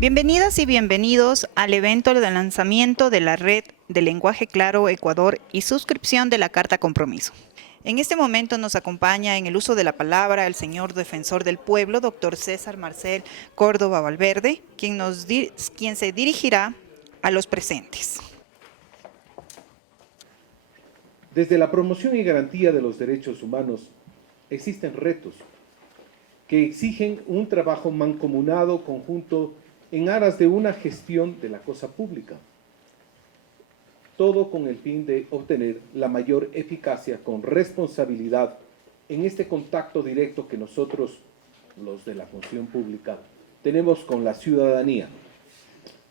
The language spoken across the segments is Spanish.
Bienvenidas y bienvenidos al evento de lanzamiento de la Red de Lenguaje Claro Ecuador y suscripción de la Carta Compromiso. En este momento nos acompaña en el uso de la palabra el señor defensor del pueblo, doctor César Marcel Córdoba Valverde, quien se dirigirá a los presentes. Desde la promoción y garantía de los derechos humanos existen retos que exigen un trabajo mancomunado, conjunto, en aras de una gestión de la cosa pública. Todo con el fin de obtener la mayor eficacia con responsabilidad en este contacto directo que nosotros, los de la función pública, tenemos con la ciudadanía.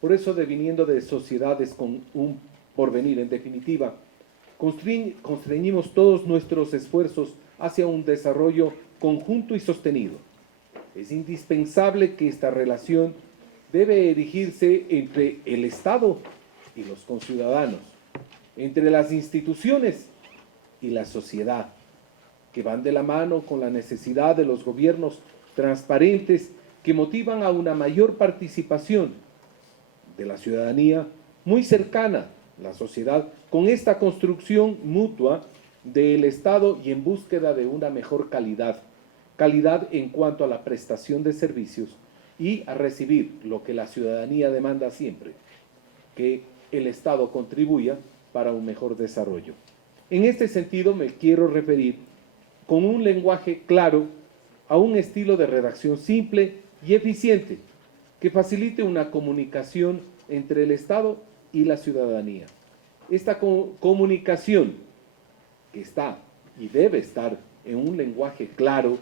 Por eso, deviniendo de sociedades con un porvenir, en definitiva, constreñimos todos nuestros esfuerzos hacia un desarrollo conjunto y sostenido. Es indispensable que esta relación debe erigirse entre el Estado y los conciudadanos, entre las instituciones y la sociedad, que van de la mano con la necesidad de los gobiernos transparentes que motivan a una mayor participación de la ciudadanía muy cercana a la sociedad, con esta construcción mutua del Estado y en búsqueda de una mejor calidad en cuanto a la prestación de servicios y a recibir lo que la ciudadanía demanda siempre, que el Estado contribuya para un mejor desarrollo. En este sentido me quiero referir con un lenguaje claro a un estilo de redacción simple y eficiente que facilite una comunicación entre el Estado y la ciudadanía. Esta comunicación que está y debe estar en un lenguaje claro,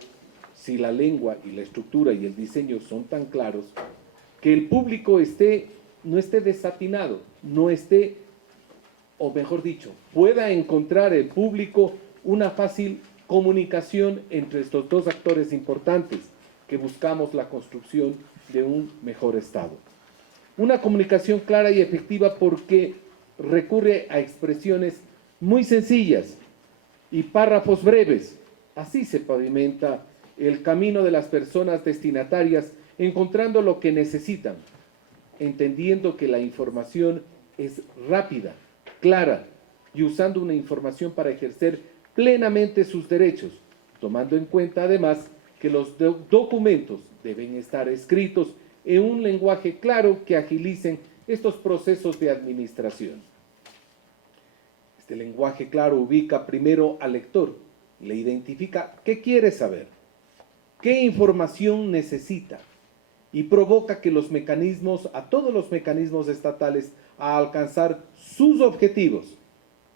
si la lengua y la estructura y el diseño son tan claros, que el público no esté desatinado, o mejor dicho, pueda encontrar el público una fácil comunicación entre estos dos actores importantes que buscamos la construcción de un mejor Estado. Una comunicación clara y efectiva porque recurre a expresiones muy sencillas y párrafos breves. Así se pavimenta el camino de las personas destinatarias, encontrando lo que necesitan, entendiendo que la información es rápida, clara y usando una información para ejercer plenamente sus derechos, tomando en cuenta además que los documentos deben estar escritos en un lenguaje claro que agilicen estos procesos de administración. Este lenguaje claro ubica primero al lector, le identifica qué quiere saber, qué información necesita y provoca que todos los mecanismos estatales a alcanzar sus objetivos.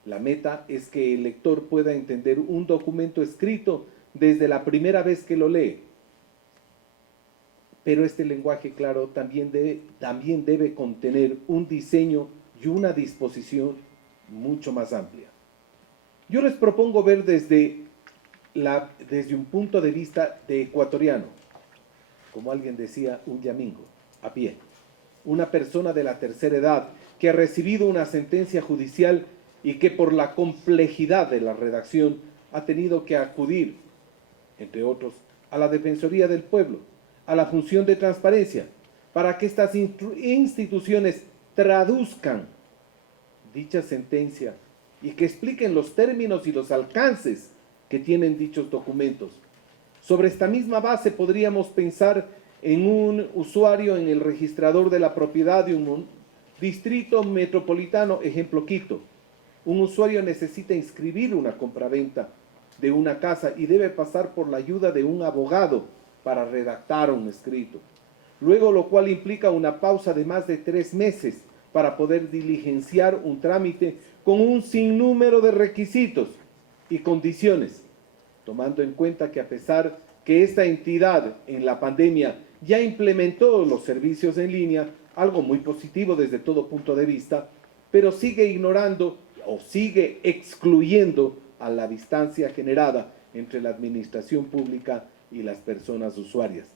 La meta es que el lector pueda entender un documento escrito desde la primera vez que lo lee. Pero este lenguaje claro también debe contener un diseño y una disposición mucho más amplia. Yo les propongo ver desde un punto de vista de ecuatoriano, como alguien decía, un yamingo, a pie, una persona de la tercera edad que ha recibido una sentencia judicial y que por la complejidad de la redacción ha tenido que acudir, entre otros, a la Defensoría del Pueblo, a la función de transparencia, para que estas instituciones traduzcan dicha sentencia y que expliquen los términos y los alcances que tienen dichos documentos. Sobre esta misma base podríamos pensar en un usuario en el registrador de la propiedad de un distrito metropolitano, ejemplo Quito. Un usuario necesita inscribir una compraventa de una casa y debe pasar por la ayuda de un abogado para redactar un escrito. Luego, lo cual implica una pausa de más de 3 meses para poder diligenciar un trámite con un sinnúmero de requisitos y condiciones, tomando en cuenta que a pesar que esta entidad en la pandemia ya implementó los servicios en línea, algo muy positivo desde todo punto de vista, pero sigue ignorando o sigue excluyendo a la distancia generada entre la administración pública y las personas usuarias.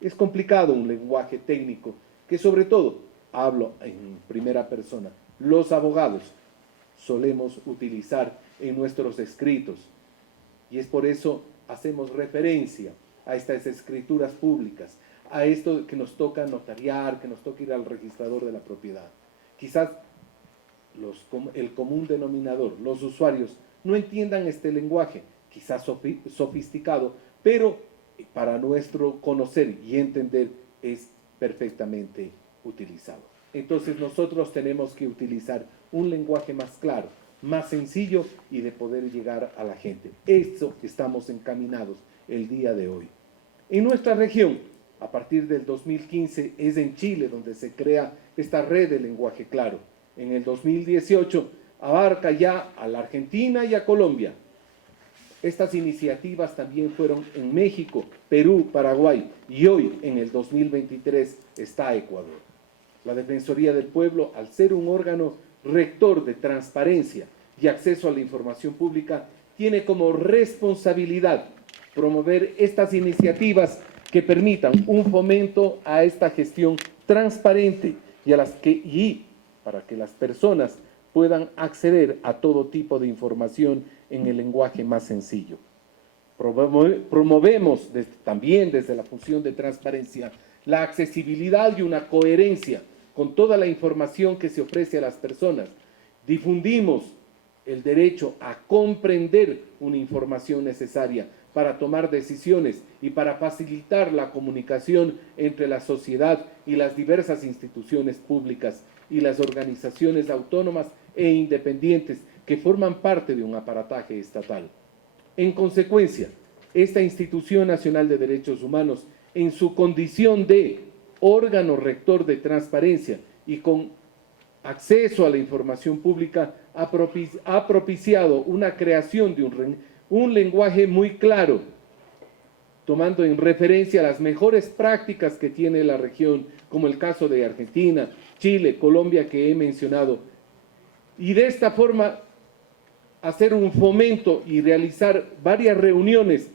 Es complicado un lenguaje técnico que, sobre todo, hablo en primera persona, los abogados solemos utilizar en nuestros escritos. Y es por eso hacemos referencia a estas escrituras públicas, a esto que nos toca notariar, que nos toca ir al registrador de la propiedad. Quizás el común denominador, los usuarios, no entiendan este lenguaje, quizás sofisticado, pero para nuestro conocer y entender es perfectamente utilizado. Entonces nosotros tenemos que utilizar un lenguaje más claro, más sencillo y de poder llegar a la gente. Eso estamos encaminados el día de hoy. En nuestra región, a partir del 2015, es en Chile donde se crea esta red de lenguaje claro. En el 2018 abarca ya a la Argentina y a Colombia. Estas iniciativas también fueron en México, Perú, Paraguay y hoy, en el 2023, está Ecuador. La Defensoría del Pueblo, al ser un órgano rector de transparencia y acceso a la información pública, tiene como responsabilidad promover estas iniciativas que permitan un fomento a esta gestión transparente y para que las personas puedan acceder a todo tipo de información en el lenguaje más sencillo. Promovemos también desde la función de transparencia la accesibilidad y una coherencia con toda la información que se ofrece a las personas. Difundimos el derecho a comprender una información necesaria para tomar decisiones y para facilitar la comunicación entre la sociedad y las diversas instituciones públicas y las organizaciones autónomas e independientes que forman parte de un aparataje estatal. En consecuencia, esta Institución Nacional de Derechos Humanos, en su condición de órgano rector de transparencia y con acceso a la información pública, ha propiciado una creación de un lenguaje muy claro, tomando en referencia las mejores prácticas que tiene la región, como el caso de Argentina, Chile, Colombia, que he mencionado, y de esta forma hacer un fomento y realizar varias reuniones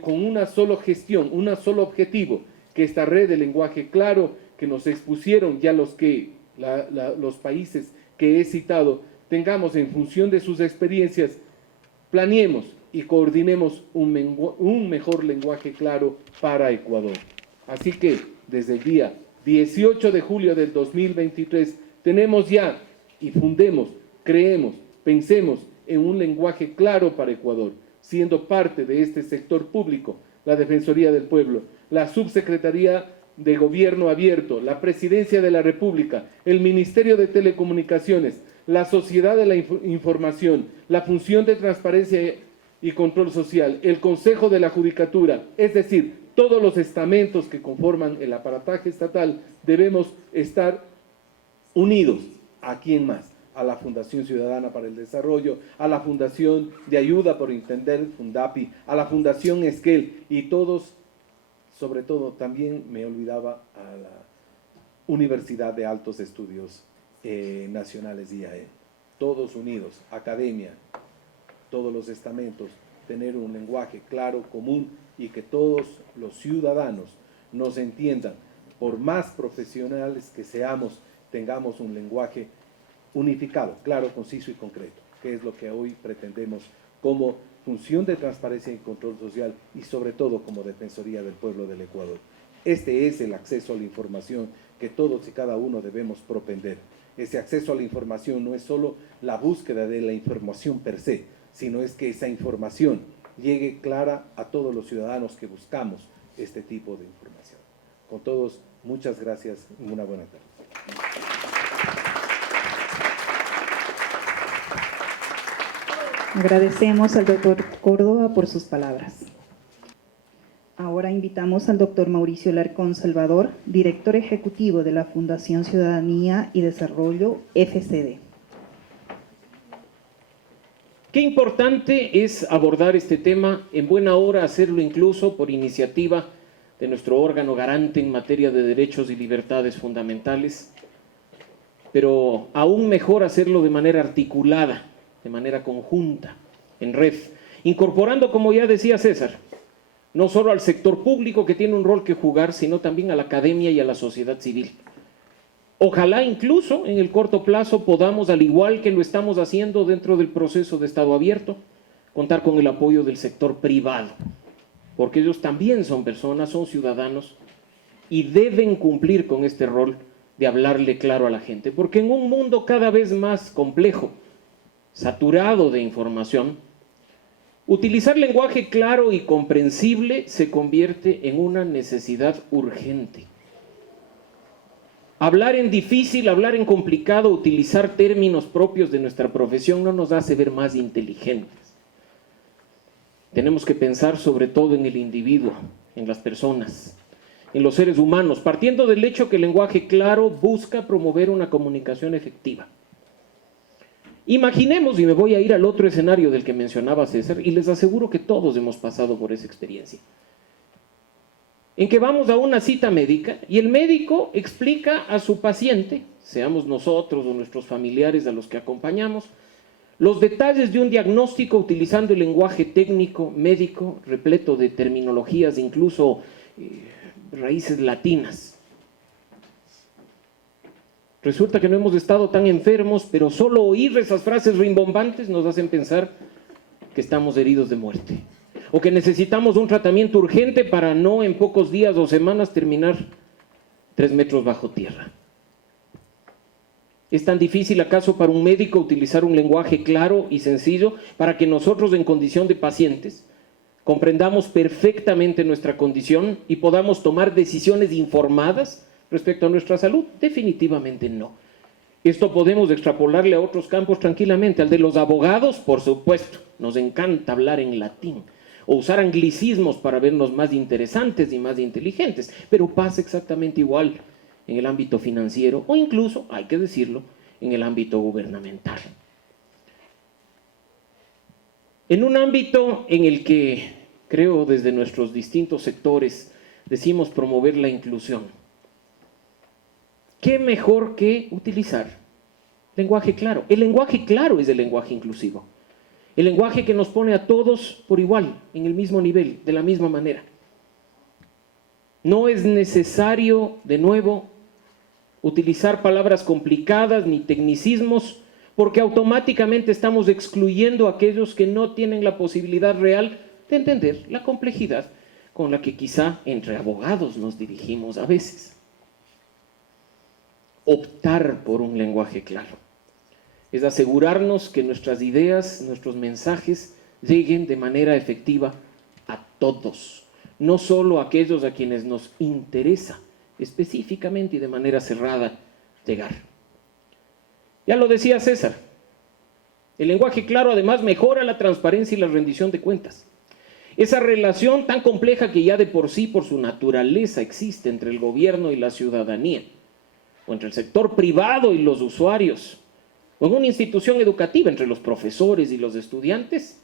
con una sola gestión, un solo objetivo, que esta red de lenguaje claro que nos expusieron ya los países que he citado, tengamos en función de sus experiencias, planeemos y coordinemos un mejor lenguaje claro para Ecuador. Así que desde el día 18 de julio del 2023 tenemos ya y fundemos, creemos, pensemos en un lenguaje claro para Ecuador, siendo parte de este sector público, la Defensoría del Pueblo, la Subsecretaría de Gobierno Abierto, la Presidencia de la República, el Ministerio de Telecomunicaciones, la Sociedad de la Información, la Función de Transparencia y Control Social, el Consejo de la Judicatura, es decir, todos los estamentos que conforman el aparataje estatal, debemos estar unidos. ¿A quién más? A la Fundación Ciudadana para el Desarrollo, a la Fundación de Ayuda por Entender, Fundapi, a la Fundación Esquel y todos, sobre todo también me olvidaba a la Universidad de Altos Estudios Nacionales IAE. Todos unidos, academia, todos los estamentos, tener un lenguaje claro, común y que todos los ciudadanos nos entiendan. Por más profesionales que seamos, tengamos un lenguaje unificado, claro, conciso y concreto, que es lo que hoy pretendemos como función de transparencia y control social y sobre todo como Defensoría del Pueblo del Ecuador. Este es el acceso a la información que todos y cada uno debemos propender. Ese acceso a la información no es solo la búsqueda de la información per se, sino es que esa información llegue clara a todos los ciudadanos que buscamos este tipo de información. Con todos, muchas gracias y una buena tarde. Agradecemos al doctor Córdoba por sus palabras. Ahora invitamos al doctor Mauricio Larcón Salvador, director ejecutivo de la Fundación Ciudadanía y Desarrollo, FCD. Qué importante es abordar este tema, en buena hora hacerlo incluso por iniciativa de nuestro órgano garante en materia de derechos y libertades fundamentales, pero aún mejor hacerlo de manera articulada, de manera conjunta, en red, incorporando, como ya decía César, no solo al sector público que tiene un rol que jugar, sino también a la academia y a la sociedad civil. Ojalá incluso en el corto plazo podamos, al igual que lo estamos haciendo dentro del proceso de Estado abierto, contar con el apoyo del sector privado, porque ellos también son personas, son ciudadanos y deben cumplir con este rol de hablarle claro a la gente, porque en un mundo cada vez más complejo, saturado de información, utilizar lenguaje claro y comprensible se convierte en una necesidad urgente. Hablar en difícil, hablar en complicado, utilizar términos propios de nuestra profesión no nos hace ver más inteligentes. Tenemos que pensar sobre todo en el individuo, en las personas, en los seres humanos, partiendo del hecho que el lenguaje claro busca promover una comunicación efectiva. Imaginemos, y me voy a ir al otro escenario del que mencionaba César, y les aseguro que todos hemos pasado por esa experiencia, en que vamos a una cita médica y el médico explica a su paciente, seamos nosotros o nuestros familiares a los que acompañamos, los detalles de un diagnóstico utilizando el lenguaje técnico, médico, repleto de terminologías, incluso raíces latinas. Resulta que no hemos estado tan enfermos, pero solo oír esas frases rimbombantes nos hacen pensar que estamos heridos de muerte, o que necesitamos un tratamiento urgente para no en pocos días o semanas terminar 3 metros bajo tierra. ¿Es tan difícil acaso para un médico utilizar un lenguaje claro y sencillo para que nosotros en condición de pacientes comprendamos perfectamente nuestra condición y podamos tomar decisiones informadas respecto a nuestra salud? Definitivamente no. Esto podemos extrapolarle a otros campos tranquilamente, al de los abogados, por supuesto. Nos encanta hablar en latín o usar anglicismos para vernos más interesantes y más inteligentes, pero pasa exactamente igual en el ámbito financiero o incluso, hay que decirlo, en el ámbito gubernamental. En un ámbito en el que creo desde nuestros distintos sectores decimos promover la inclusión, ¿qué mejor que utilizar lenguaje claro? El lenguaje claro es el lenguaje inclusivo. El lenguaje que nos pone a todos por igual, en el mismo nivel, de la misma manera. No es necesario, de nuevo, utilizar palabras complicadas ni tecnicismos, porque automáticamente estamos excluyendo a aquellos que no tienen la posibilidad real de entender la complejidad con la que quizá entre abogados nos dirigimos a veces. Optar por un lenguaje claro es asegurarnos que nuestras ideas, nuestros mensajes lleguen de manera efectiva a todos, no solo a aquellos a quienes nos interesa específicamente y de manera cerrada llegar. Ya lo decía César, el lenguaje claro además mejora la transparencia y la rendición de cuentas. Esa relación tan compleja que ya de por sí, por su naturaleza, existe entre el gobierno y la ciudadanía, o entre el sector privado y los usuarios, o en una institución educativa entre los profesores y los estudiantes,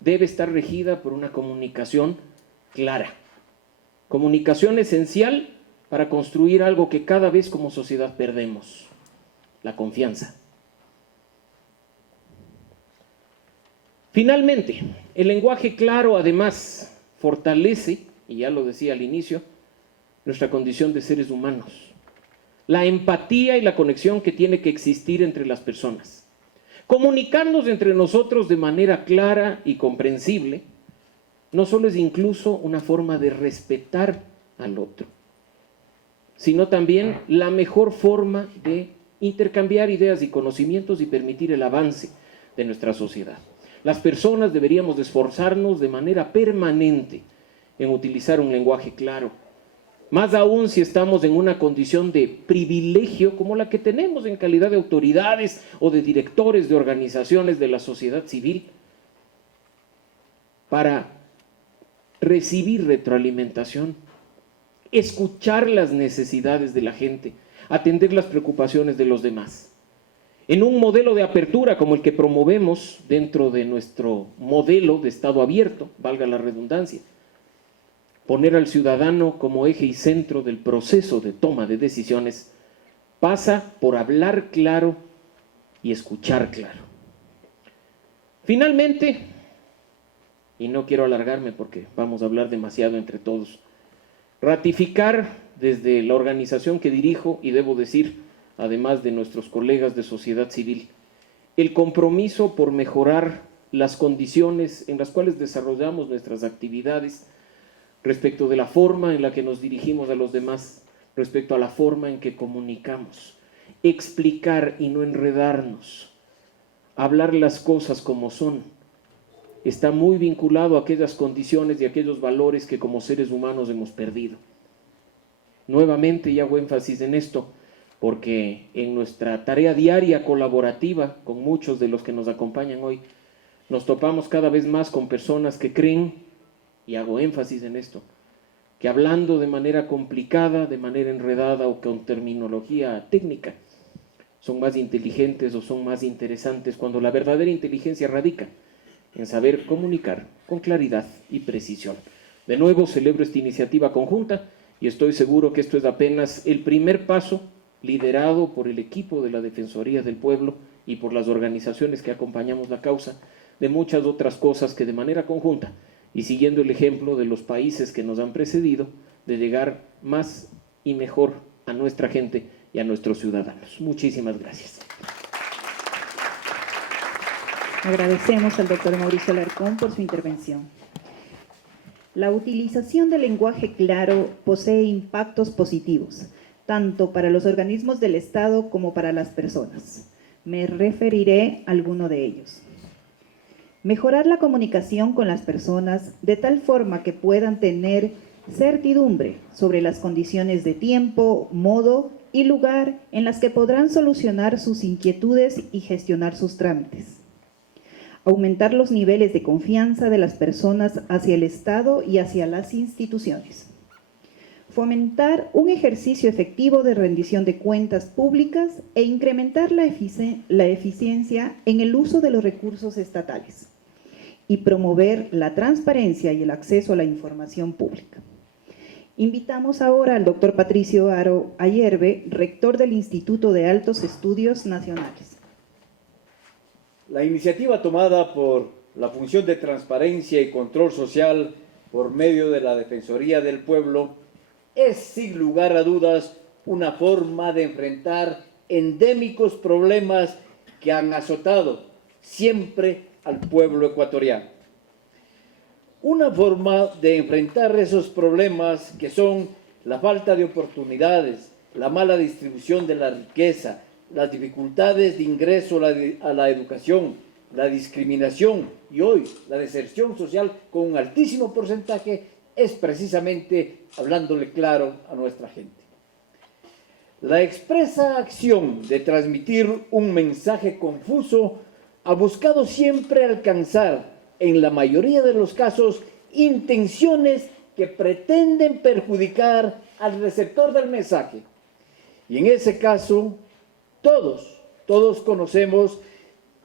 debe estar regida por una comunicación clara. Comunicación esencial para construir algo que cada vez como sociedad perdemos: la confianza. Finalmente, el lenguaje claro además fortalece, y ya lo decía al inicio, nuestra condición de seres humanos. La empatía y la conexión que tiene que existir entre las personas. Comunicarnos entre nosotros de manera clara y comprensible no solo es incluso una forma de respetar al otro, sino también la mejor forma de intercambiar ideas y conocimientos y permitir el avance de nuestra sociedad. Las personas deberíamos esforzarnos de manera permanente en utilizar un lenguaje claro, más aún si estamos en una condición de privilegio como la que tenemos en calidad de autoridades o de directores de organizaciones de la sociedad civil, para recibir retroalimentación, escuchar las necesidades de la gente, atender las preocupaciones de los demás. En un modelo de apertura como el que promovemos dentro de nuestro modelo de Estado abierto, valga la redundancia, poner al ciudadano como eje y centro del proceso de toma de decisiones pasa por hablar claro y escuchar claro. Finalmente, y no quiero alargarme porque vamos a hablar demasiado entre todos, ratificar desde la organización que dirijo, y debo decir, además de nuestros colegas de sociedad civil, el compromiso por mejorar las condiciones en las cuales desarrollamos nuestras actividades, respecto de la forma en la que nos dirigimos a los demás, respecto a la forma en que comunicamos, explicar y no enredarnos, hablar las cosas como son, está muy vinculado a aquellas condiciones y aquellos valores que como seres humanos hemos perdido. Nuevamente, y hago énfasis en esto, porque en nuestra tarea diaria colaborativa con muchos de los que nos acompañan hoy, nos topamos cada vez más con personas que creen, y hago énfasis en esto, que hablando de manera complicada, de manera enredada o con terminología técnica, son más inteligentes o son más interesantes, cuando la verdadera inteligencia radica en saber comunicar con claridad y precisión. De nuevo, celebro esta iniciativa conjunta y estoy seguro que esto es apenas el primer paso liderado por el equipo de la Defensoría del Pueblo y por las organizaciones que acompañamos la causa, de muchas otras cosas que de manera conjunta y siguiendo el ejemplo de los países que nos han precedido, de llegar más y mejor a nuestra gente y a nuestros ciudadanos. Muchísimas gracias. Agradecemos al doctor Mauricio Alarcón por su intervención. La utilización del lenguaje claro posee impactos positivos, tanto para los organismos del Estado como para las personas. Me referiré a alguno de ellos. Mejorar la comunicación con las personas de tal forma que puedan tener certidumbre sobre las condiciones de tiempo, modo y lugar en las que podrán solucionar sus inquietudes y gestionar sus trámites. Aumentar los niveles de confianza de las personas hacia el Estado y hacia las instituciones. Fomentar un ejercicio efectivo de rendición de cuentas públicas e incrementar la eficiencia en el uso de los recursos estatales. Y promover la transparencia y el acceso a la información pública. Invitamos ahora al doctor Patricio Haro Ayerbe, rector del Instituto de Altos Estudios Nacionales. La iniciativa tomada por la Función de Transparencia y Control Social por medio de la Defensoría del Pueblo es, sin lugar a dudas, una forma de enfrentar endémicos problemas que han azotado siempre al pueblo ecuatoriano. Una forma de enfrentar esos problemas que son la falta de oportunidades, la mala distribución de la riqueza, las dificultades de ingreso a la educación, la discriminación y hoy la deserción social con un altísimo porcentaje es precisamente hablándole claro a nuestra gente. La expresa acción de transmitir un mensaje confuso ha buscado siempre alcanzar, en la mayoría de los casos, intenciones que pretenden perjudicar al receptor del mensaje. Y en ese caso, todos conocemos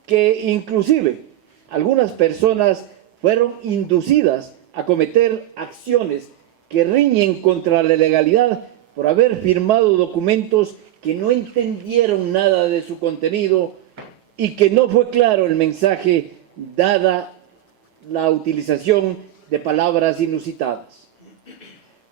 que inclusive algunas personas fueron inducidas a cometer acciones que riñen contra la legalidad por haber firmado documentos que no entendieron nada de su contenido y que no fue claro el mensaje dada la utilización de palabras inusitadas.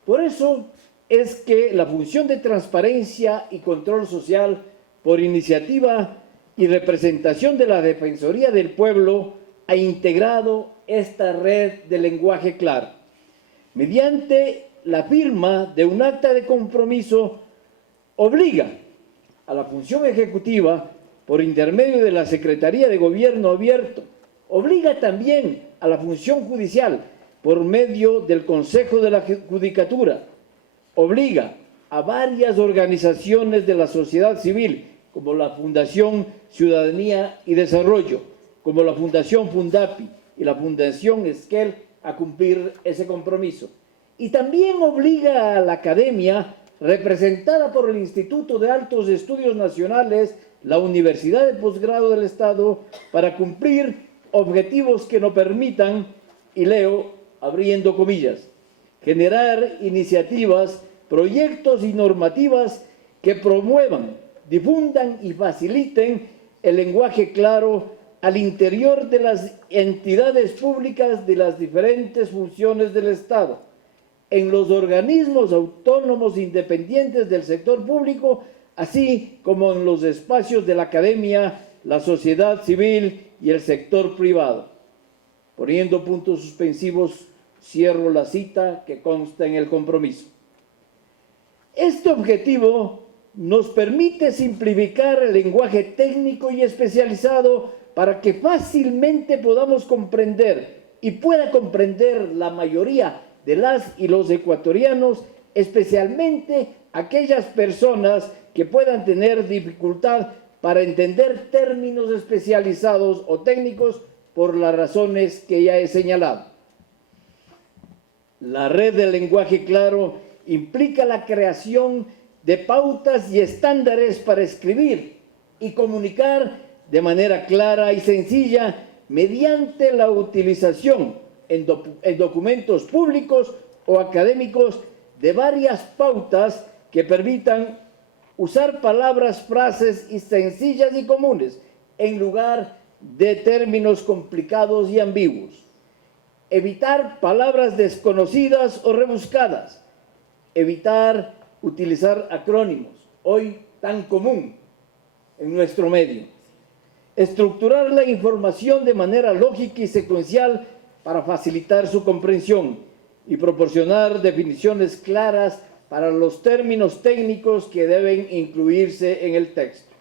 Por eso es que la Función de Transparencia y Control Social, por iniciativa y representación de la Defensoría del Pueblo, ha integrado esta red de lenguaje claro. Mediante la firma de un acta de compromiso, obliga a la función ejecutiva, por intermedio de la Secretaría de Gobierno Abierto, obliga también a la función judicial, por medio del Consejo de la Judicatura, obliga a varias organizaciones de la sociedad civil, como la Fundación Ciudadanía y Desarrollo, como la Fundación Fundapi y la Fundación Esquel, a cumplir ese compromiso. Y también obliga a la academia, representada por el Instituto de Altos Estudios Nacionales, la Universidad de Posgrado del Estado, para cumplir objetivos que nos permitan, y leo abriendo comillas, generar iniciativas, proyectos y normativas que promuevan, difundan y faciliten el lenguaje claro al interior de las entidades públicas de las diferentes funciones del Estado, en los organismos autónomos independientes del sector público, así como en los espacios de la academia, la sociedad civil y el sector privado. Poniendo puntos suspensivos Cierro la cita que consta en el compromiso. Este objetivo nos permite simplificar el lenguaje técnico y especializado para que fácilmente podamos comprender y pueda comprender la mayoría de las y los ecuatorianos, especialmente aquellas personas que puedan tener dificultad para entender términos especializados o técnicos por las razones que ya he señalado. La red del lenguaje claro implica la creación de pautas y estándares para escribir y comunicar de manera clara y sencilla mediante la utilización en documentos públicos o académicos de varias pautas que permitan usar palabras, frases y sencillas y comunes en lugar de términos complicados y ambiguos. Evitar palabras desconocidas o rebuscadas. Evitar utilizar acrónimos, hoy tan común en nuestro medio. Estructurar la información de manera lógica y secuencial para facilitar su comprensión y proporcionar definiciones claras para los términos técnicos que deben incluirse en el texto.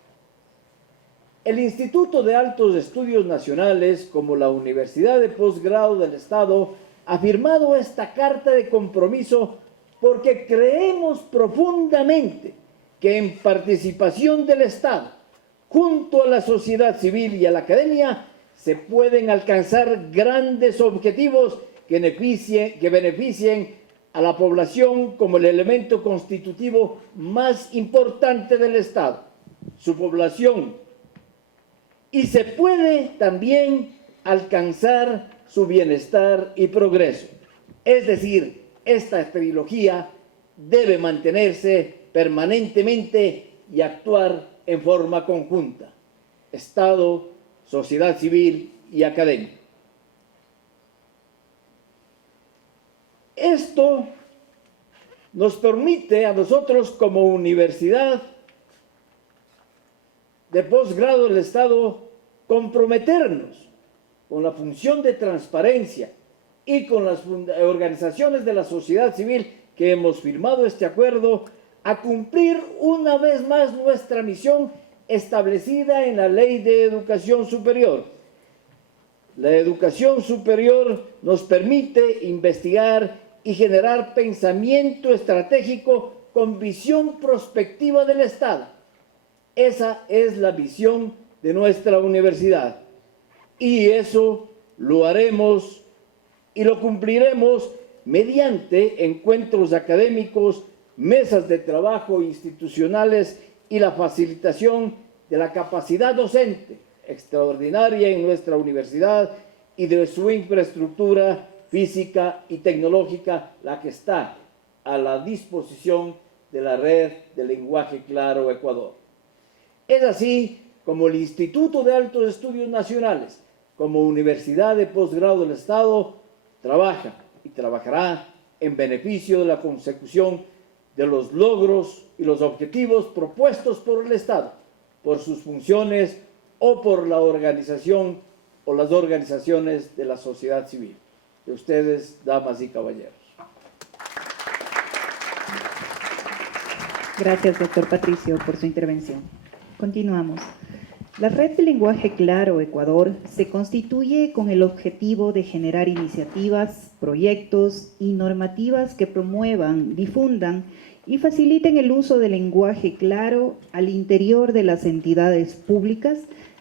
El Instituto de Altos Estudios Nacionales, como la Universidad de Posgrado del Estado, ha firmado esta carta de compromiso porque creemos profundamente que en participación del Estado, junto a la sociedad civil y a la academia, se pueden alcanzar grandes objetivos que beneficien a la población como el elemento constitutivo más importante del Estado, su población. Y se puede también alcanzar su bienestar y progreso. Es decir, esta trilogía debe mantenerse permanentemente y actuar en forma conjunta. Estado, sociedad civil y academia. Esto nos permite a nosotros como universidad de posgrado del Estado comprometernos con la función de transparencia y con las organizaciones de la sociedad civil que hemos firmado este acuerdo a cumplir una vez más nuestra misión establecida en la Ley de Educación Superior. La educación superior nos permite investigar y generar pensamiento estratégico con visión prospectiva del Estado. Esa es la visión de nuestra universidad. Y eso lo haremos y lo cumpliremos mediante encuentros académicos, mesas de trabajo institucionales y la facilitación de la capacidad docente extraordinaria en nuestra universidad y de su infraestructura física y tecnológica, la que está a la disposición de la red de lenguaje claro Ecuador. Es así como el Instituto de Altos Estudios Nacionales, como Universidad de Posgrado del Estado, trabaja y trabajará en beneficio de la consecución de los logros y los objetivos propuestos por el Estado, por sus funciones o por la organización o las organizaciones de la sociedad civil. De ustedes, damas y caballeros. Gracias, doctor Patricio, por su intervención. Continuamos. La Red de Lenguaje Claro Ecuador se constituye con el objetivo de generar iniciativas, proyectos y normativas que promuevan, difundan y faciliten el uso del lenguaje claro al interior de las entidades públicas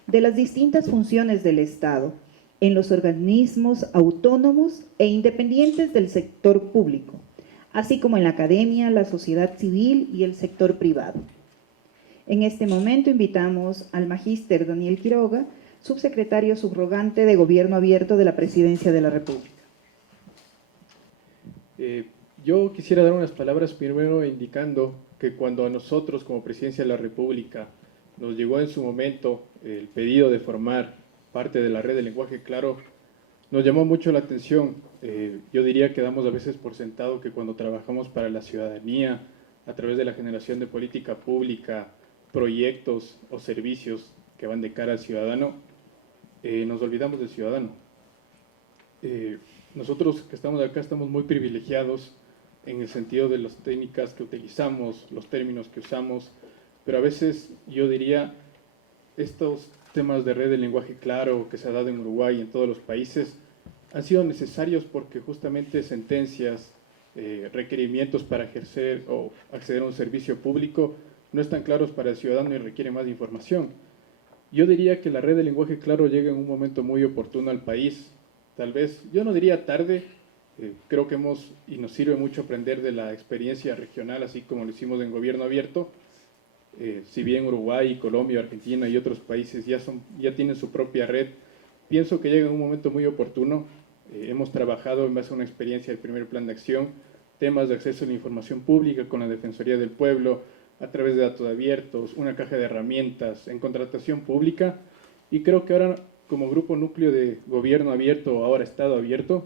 de las distintas funciones del Estado, en los organismos autónomos e independientes del sector público, así como en la academia, la sociedad civil y el sector privado. En este momento invitamos al magíster Daniel Quiroga, subsecretario subrogante de Gobierno Abierto de la Presidencia de la República. Yo quisiera dar unas palabras primero indicando que cuando a nosotros como Presidencia de la República nos llegó en su momento el pedido de formar parte de la red de lenguaje claro, nos llamó mucho la atención. Yo diría que damos a veces por sentado que cuando trabajamos para la ciudadanía, a través de la generación de política pública, proyectos o servicios que van de cara al ciudadano, nos olvidamos del ciudadano. nosotros que estamos acá estamos muy privilegiados en el sentido de las técnicas que utilizamos, los términos que usamos, pero a veces yo diría estos temas de red de lenguaje claro que se ha dado en Uruguay y en todos los países han sido necesarios porque justamente sentencias, requerimientos para ejercer o acceder a un servicio público no están claros para el ciudadano y requiere más información. Yo diría que la red de lenguaje claro llega en un momento muy oportuno al país, tal vez, yo no diría tarde, creo que y nos sirve mucho aprender de la experiencia regional, así como lo hicimos en gobierno abierto. Si bien Uruguay, Colombia, Argentina y otros países ya tienen su propia red, pienso que llega en un momento muy oportuno. Hemos trabajado en base a una experiencia del primer plan de acción, temas de acceso a la información pública con la Defensoría del Pueblo, a través de datos abiertos, una caja de herramientas, en contratación pública, y creo que ahora como grupo núcleo de gobierno abierto o ahora Estado abierto,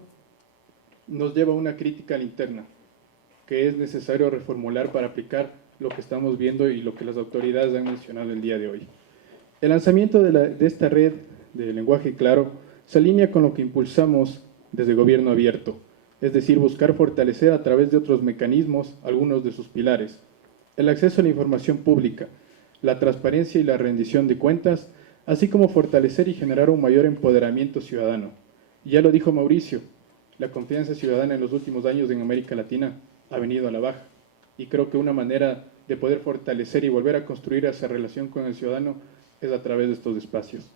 nos lleva a una crítica a la interna, que es necesario reformular para aplicar lo que estamos viendo y lo que las autoridades han mencionado el día de hoy. El lanzamiento de esta red de lenguaje claro se alinea con lo que impulsamos desde gobierno abierto, es decir, buscar fortalecer a través de otros mecanismos algunos de sus pilares: el acceso a la información pública, la transparencia y la rendición de cuentas, así como fortalecer y generar un mayor empoderamiento ciudadano. Ya lo dijo Mauricio, la confianza ciudadana en los últimos años en América Latina ha venido a la baja, y creo que una manera de poder fortalecer y volver a construir esa relación con el ciudadano es a través de estos espacios.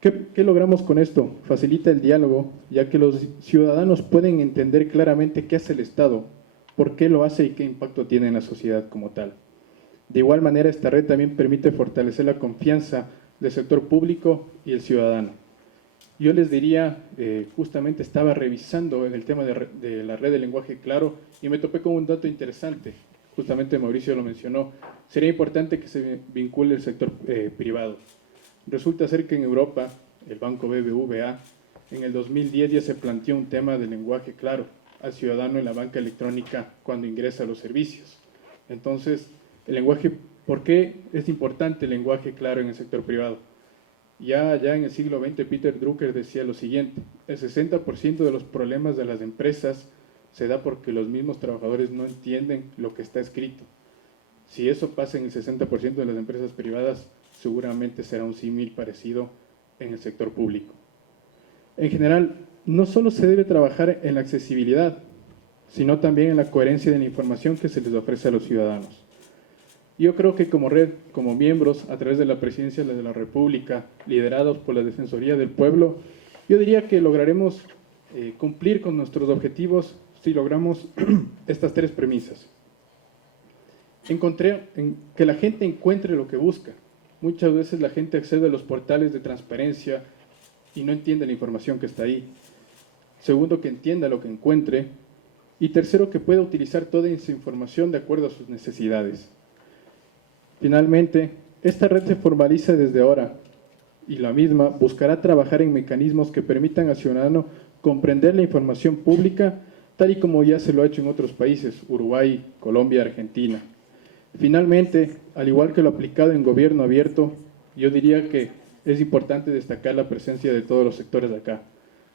¿Qué logramos con esto? Facilita el diálogo, ya que los ciudadanos pueden entender claramente qué hace el Estado, por qué lo hace y qué impacto tiene en la sociedad como tal. De igual manera, esta red también permite fortalecer la confianza del sector público y el ciudadano. Yo les diría, justamente estaba revisando en el tema de la red de lenguaje claro y me topé con un dato interesante, justamente Mauricio lo mencionó. Sería importante que se vincule el sector privado. Resulta ser que en Europa, el banco BBVA, en el 2010 ya se planteó un tema de lenguaje claro al ciudadano en la banca electrónica cuando ingresa a los servicios. Entonces, el lenguaje, ¿por qué es importante el lenguaje claro en el sector privado? Ya en el siglo XX, Peter Drucker decía lo siguiente: el 60% de los problemas de las empresas se da porque los mismos trabajadores no entienden lo que está escrito. Si eso pasa en el 60% de las empresas privadas, seguramente será un símil parecido en el sector público. En general, no solo se debe trabajar en la accesibilidad, sino también en la coherencia de la información que se les ofrece a los ciudadanos. Yo creo que como red, como miembros, a través de la Presidencia de la República, liderados por la Defensoría del Pueblo, yo diría que lograremos cumplir con nuestros objetivos si logramos estas tres premisas. Que la gente encuentre lo que busca. Muchas veces la gente accede a los portales de transparencia y no entiende la información que está ahí. Segundo, que entienda lo que encuentre. Y tercero, que pueda utilizar toda esa información de acuerdo a sus necesidades. Finalmente, esta red se formaliza desde ahora y la misma buscará trabajar en mecanismos que permitan al ciudadano comprender la información pública tal y como ya se lo ha hecho en otros países, Uruguay, Colombia, Argentina. Finalmente, al igual que lo aplicado en gobierno abierto, yo diría que es importante destacar la presencia de todos los sectores de acá.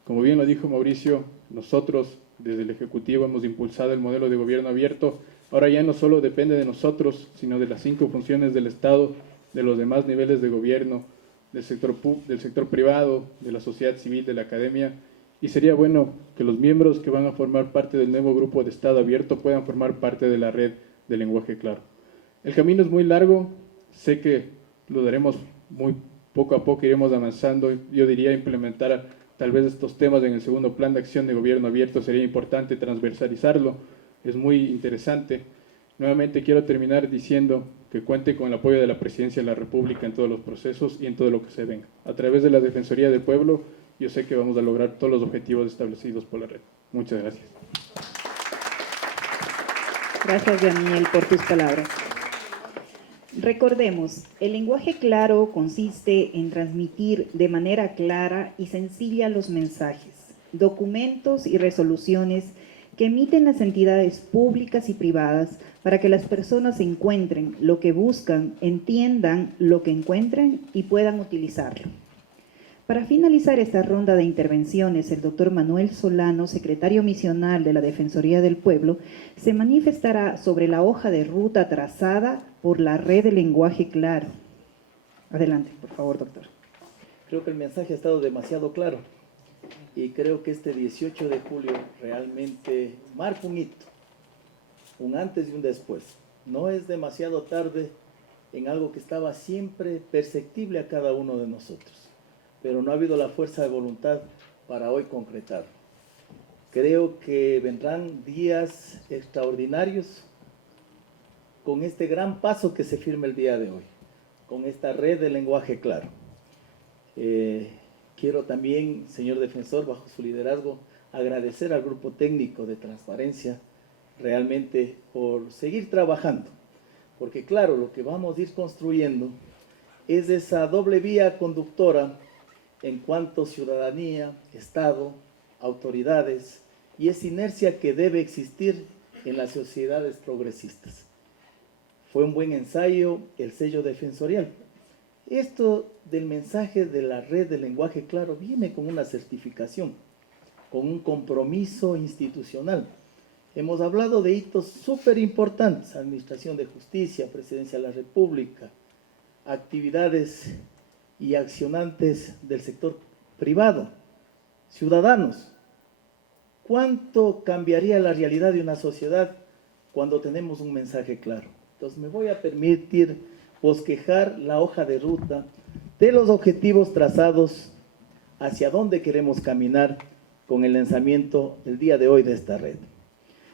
Como bien lo dijo Mauricio, nosotros desde el Ejecutivo hemos impulsado el modelo de gobierno abierto. Ahora ya no solo depende de nosotros, sino de las 5 funciones del Estado, de los demás niveles de gobierno, del sector privado, de la sociedad civil, de la academia, y sería bueno que los miembros que van a formar parte del nuevo grupo de Estado abierto puedan formar parte de la red de lenguaje claro. El camino es muy largo, sé que lo daremos muy poco a poco, iremos avanzando. Yo diría implementar tal vez estos temas en el segundo plan de acción de gobierno abierto, sería importante transversalizarlo, es muy interesante. Nuevamente quiero terminar diciendo que cuente con el apoyo de la Presidencia de la República en todos los procesos y en todo lo que se venga. A través de la Defensoría del Pueblo, yo sé que vamos a lograr todos los objetivos establecidos por la red. Muchas gracias. Gracias, Daniel, por tus palabras. Recordemos, el lenguaje claro consiste en transmitir de manera clara y sencilla los mensajes, documentos y resoluciones que emiten las entidades públicas y privadas para que las personas encuentren lo que buscan, entiendan lo que encuentren y puedan utilizarlo. Para finalizar esta ronda de intervenciones, el doctor Manuel Solano, secretario misional de la Defensoría del Pueblo, se manifestará sobre la hoja de ruta trazada por la red de lenguaje claro. Adelante, por favor, doctor. Creo que el mensaje ha estado demasiado claro y creo que este 18 de julio realmente marca un hito, un antes y un después. No es demasiado tarde en algo que estaba siempre perceptible a cada uno de nosotros, pero no ha habido la fuerza de voluntad para hoy concretarlo. Creo que vendrán días extraordinarios con este gran paso que se firma el día de hoy, con esta red de lenguaje claro. Quiero también, señor defensor, bajo su liderazgo, agradecer al grupo técnico de transparencia realmente por seguir trabajando, porque claro, lo que vamos a ir construyendo es esa doble vía conductora en cuanto a ciudadanía, Estado, autoridades y esa inercia que debe existir en las sociedades progresistas. Fue un buen ensayo el sello defensorial. Esto del mensaje de la red de lenguaje claro viene con una certificación, con un compromiso institucional. Hemos hablado de hitos súper importantes: Administración de Justicia, Presidencia de la República, actividades y accionantes del sector privado, ciudadanos. ¿Cuánto cambiaría la realidad de una sociedad cuando tenemos un mensaje claro? Entonces me voy a permitir bosquejar la hoja de ruta de los objetivos trazados hacia dónde queremos caminar con el lanzamiento el día de hoy de esta red.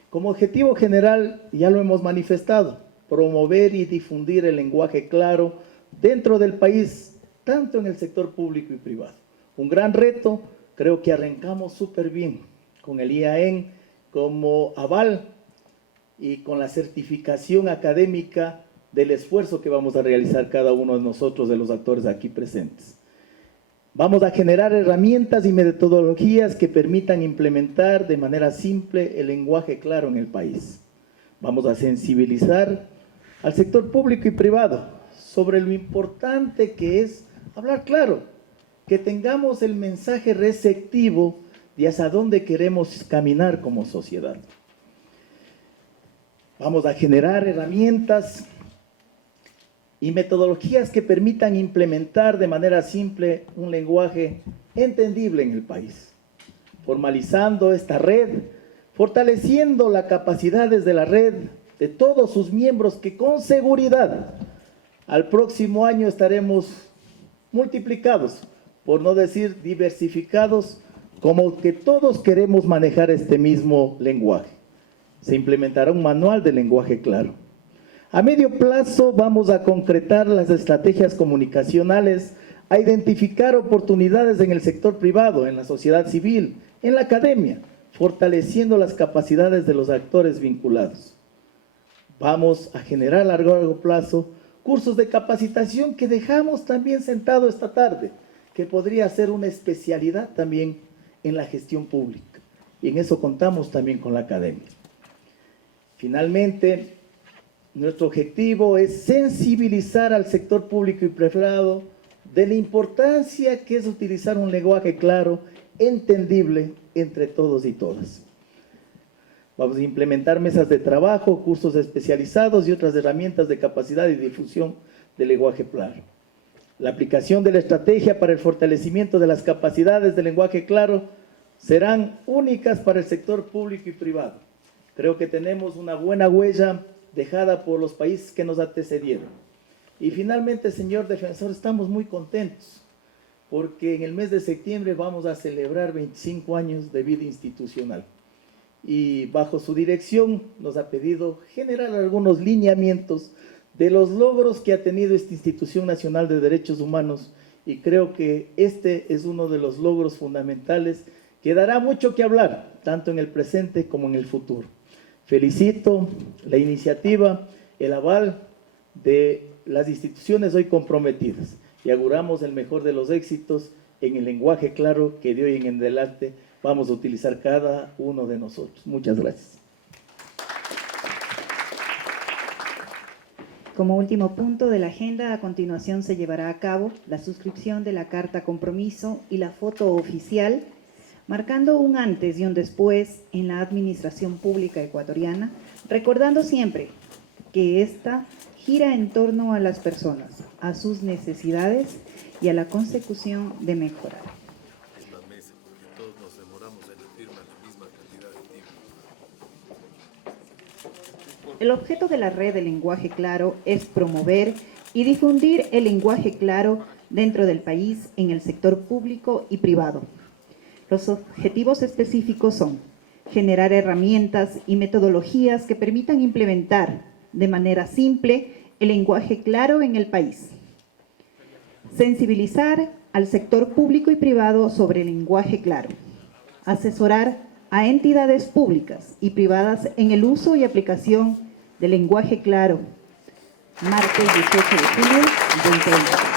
Como objetivo general, ya lo hemos manifestado, promover y difundir el lenguaje claro dentro del país, tanto en el sector público y privado. Un gran reto, creo que arrancamos súper bien con el IAEN como aval y con la certificación académica del esfuerzo que vamos a realizar cada uno de nosotros, de los actores aquí presentes. Vamos a generar herramientas y metodologías que permitan implementar de manera simple el lenguaje claro en el país. Vamos a sensibilizar al sector público y privado sobre lo importante que es hablar claro, que tengamos el mensaje receptivo de hacia dónde queremos caminar como sociedad. Vamos a generar herramientas y metodologías que permitan implementar de manera simple un lenguaje entendible en el país, formalizando esta red, fortaleciendo las capacidades de la red, de todos sus miembros, que con seguridad al próximo año estaremos multiplicados, por no decir diversificados, como que todos queremos manejar este mismo lenguaje. Se implementará un manual de lenguaje claro. A medio plazo vamos a concretar las estrategias comunicacionales, a identificar oportunidades en el sector privado, en la sociedad civil, en la academia, fortaleciendo las capacidades de los actores vinculados. Vamos a generar a largo plazo cursos de capacitación que dejamos también sentado esta tarde, que podría ser una especialidad también en la gestión pública. Y en eso contamos también con la academia. Finalmente, nuestro objetivo es sensibilizar al sector público y privado de la importancia que es utilizar un lenguaje claro, entendible entre todos y todas. Vamos a implementar mesas de trabajo, cursos especializados y otras herramientas de capacidad y difusión del lenguaje claro. La aplicación de la estrategia para el fortalecimiento de las capacidades del lenguaje claro serán únicas para el sector público y privado. Creo que tenemos una buena huella dejada por los países que nos antecedieron. Y finalmente, señor defensor, estamos muy contentos porque en el mes de septiembre vamos a celebrar 25 años de vida institucional. Y bajo su dirección nos ha pedido generar algunos lineamientos de los logros que ha tenido esta Institución Nacional de Derechos Humanos, y creo que este es uno de los logros fundamentales que dará mucho que hablar, tanto en el presente como en el futuro. Felicito la iniciativa, el aval de las instituciones hoy comprometidas, y auguramos el mejor de los éxitos en el lenguaje claro que de hoy en adelante vamos a utilizar cada uno de nosotros. Muchas gracias. Como último punto de la agenda, a continuación se llevará a cabo la suscripción de la carta compromiso y la foto oficial, marcando un antes y un después en la administración pública ecuatoriana, recordando siempre que esta gira en torno a las personas, a sus necesidades y a la consecución de mejorar. El objeto de la red de lenguaje claro es promover y difundir el lenguaje claro dentro del país en el sector público y privado. Los objetivos específicos son generar herramientas y metodologías que permitan implementar de manera simple el lenguaje claro en el país. Sensibilizar al sector público y privado sobre el lenguaje claro. Asesorar a entidades públicas y privadas en el uso y aplicación del lenguaje claro. Martes 18 de julio 2020.